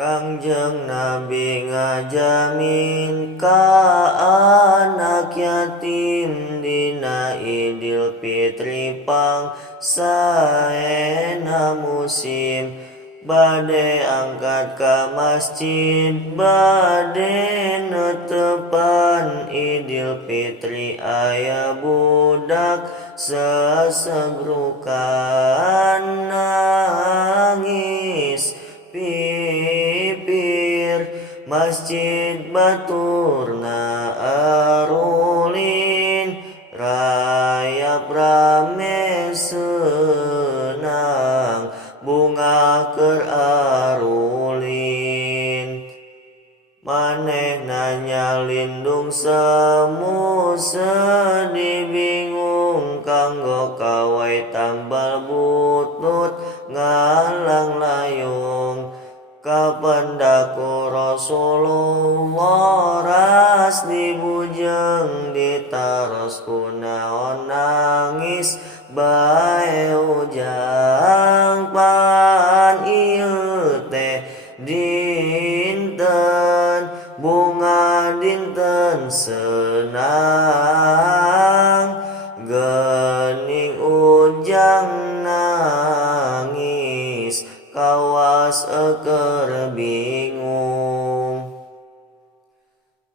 Kangjeng Nabi ngajamin ka anak yatim dina Idul Fitri pangsaena musim. Bade angkat ka masjid, bade netepan Idul Fitri aya budak sesegrukan nangis pipir. Masjid baturna arulin, rayap rame senang, bunga keur arulin. Manehna nyalindung semu sedih bingung, kanggo kawai tambal butut ngalang layung. Kapendaku Rasulullah ras dibujeng, ditaros kunaon nangis bae ujang. Pan ieu teh dinten bunga dinten senang, geuning ujang nangis kawas keur bingung.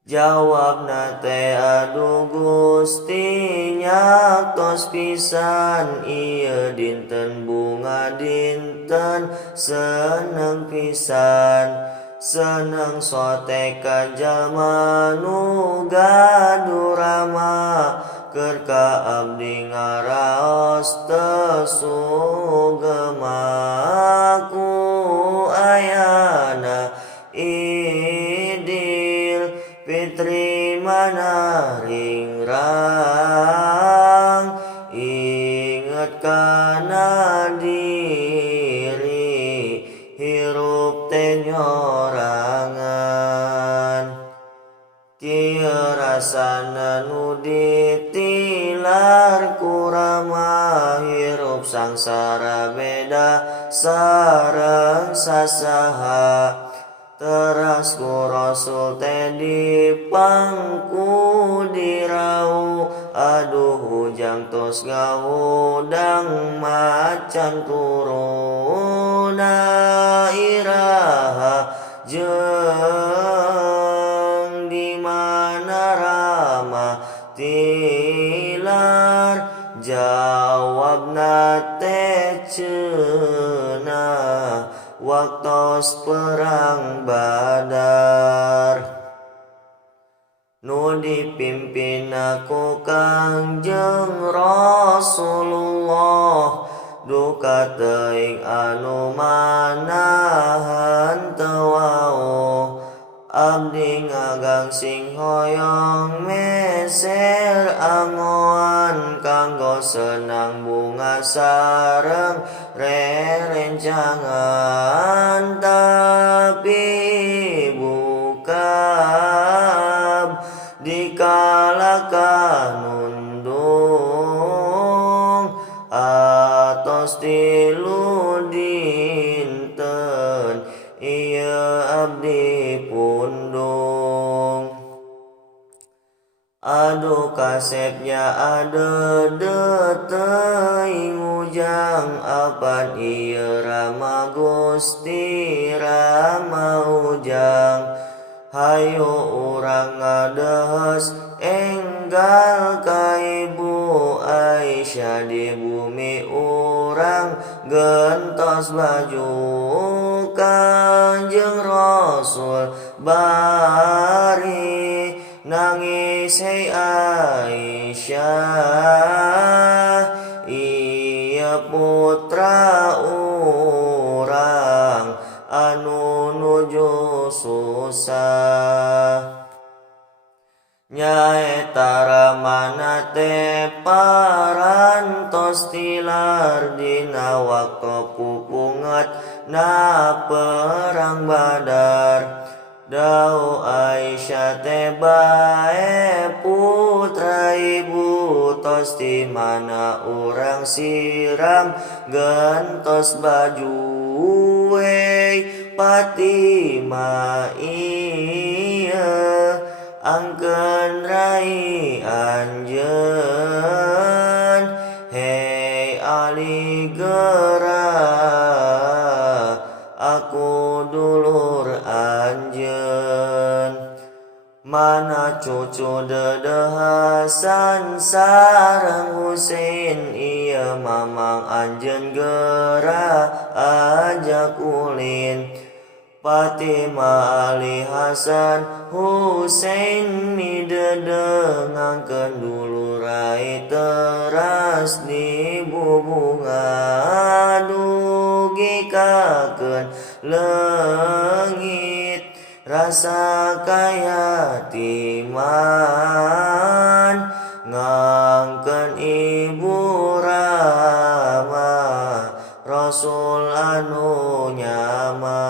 Jawabna teh aduh Gusti nyaktos pisan, ieu dinten bunga dinten seneng pisan. Seneng sote ka jalma nu gaduh rama, keur ka abdi ngaraos teu sugema. Ku ayana Idul Fitri mana ringrang, inget kana diri hirup teh nyorangan. Kieu rasana nu ditilar ku rama, hirup sangsara beda sareng sasaha. Teras ku Rasul teh dipangku dirau, aduh ujang tos ngahudang macan turuna iraha jeung di mana rama tilar. Jawabna teh ceunah waktos perang Badar. Nu dipimpin aku Kangjeng Rasulullah, duka teuing anu manahan teu wau. Abdi ngagangsing hoyong meser angoan, kanggo senang bunga sareng rerencangan. Tapi bukab dikala kanundung, atos tilu dinten ieu abdi pundung. Aduh kasepnya adeudeut teuing ujang, apan ieu rama Gusti rama ujang. Hayu urang ngadehes enggal ka Ibu Aisyah, di bumi urang gentos baju Kanjeng Rasul bari nangis hei Aisyah. Ieu putra urang anu nuju susah. Nyaeta ramana teh parantos tilar, dina waktu pupunget na perang Badar. Dau Aisyah teh bae putra ibu, tos di mana urang siram gentos baju. Fatima iya angkeun rai anjeun hei Ali geura aku dulur anjeun mana cucu Dede Hasan sareng Husein iya mamang anjeun geura ajak ulin Fatima Ali Hasan Husein mi Dede ngangkeun dulur rai teras di bubungan dugi kakeun leungit rasa kaya timan ngangkeun ibu Rama Rasul anu nyaman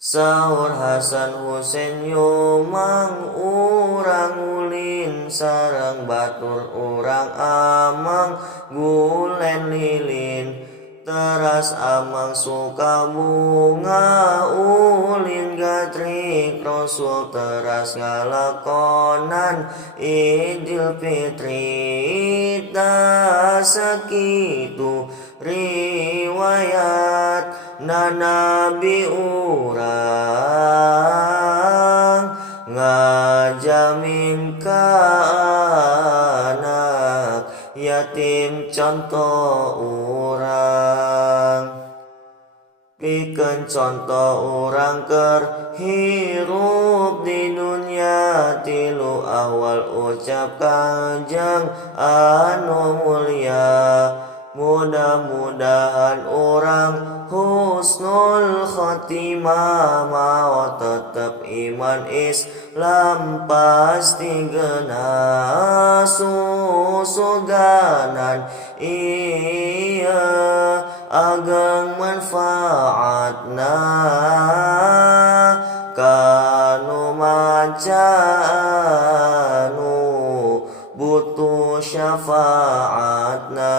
Saur Hasan Husein yumang urang ulin sareng batur urang amang gulen lilin teras amang suka bunga ulin gatrik Rasul teras ngalakonan Idul Fitri tak sakitu riwayat Nabi urang ngajamin ka anak yatim contoh urang pikeun contoh urang keur hirup di dunia tilu awal ucap Kangjeng anu mulia mudah-mudahan urang husnul khotimah maot tetep iman Islam pasti geuna susuganan iya ageng manfaatna kanu maca anu butuh syafaatna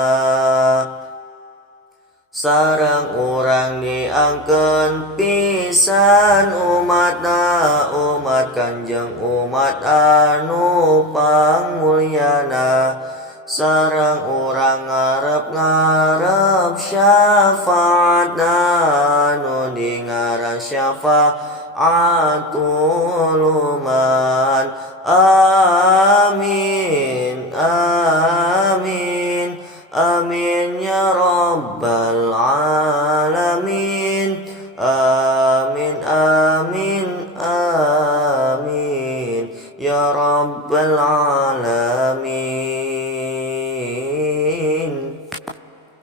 sareng urang diangkeun pisan umatna umat Kanjeng umat anu pangmulyana sareng urang ngarep syafaatna anu dingaran syafaatul uman amin amin amin ya rabbal alamin amin amin amin ya rabbal alamin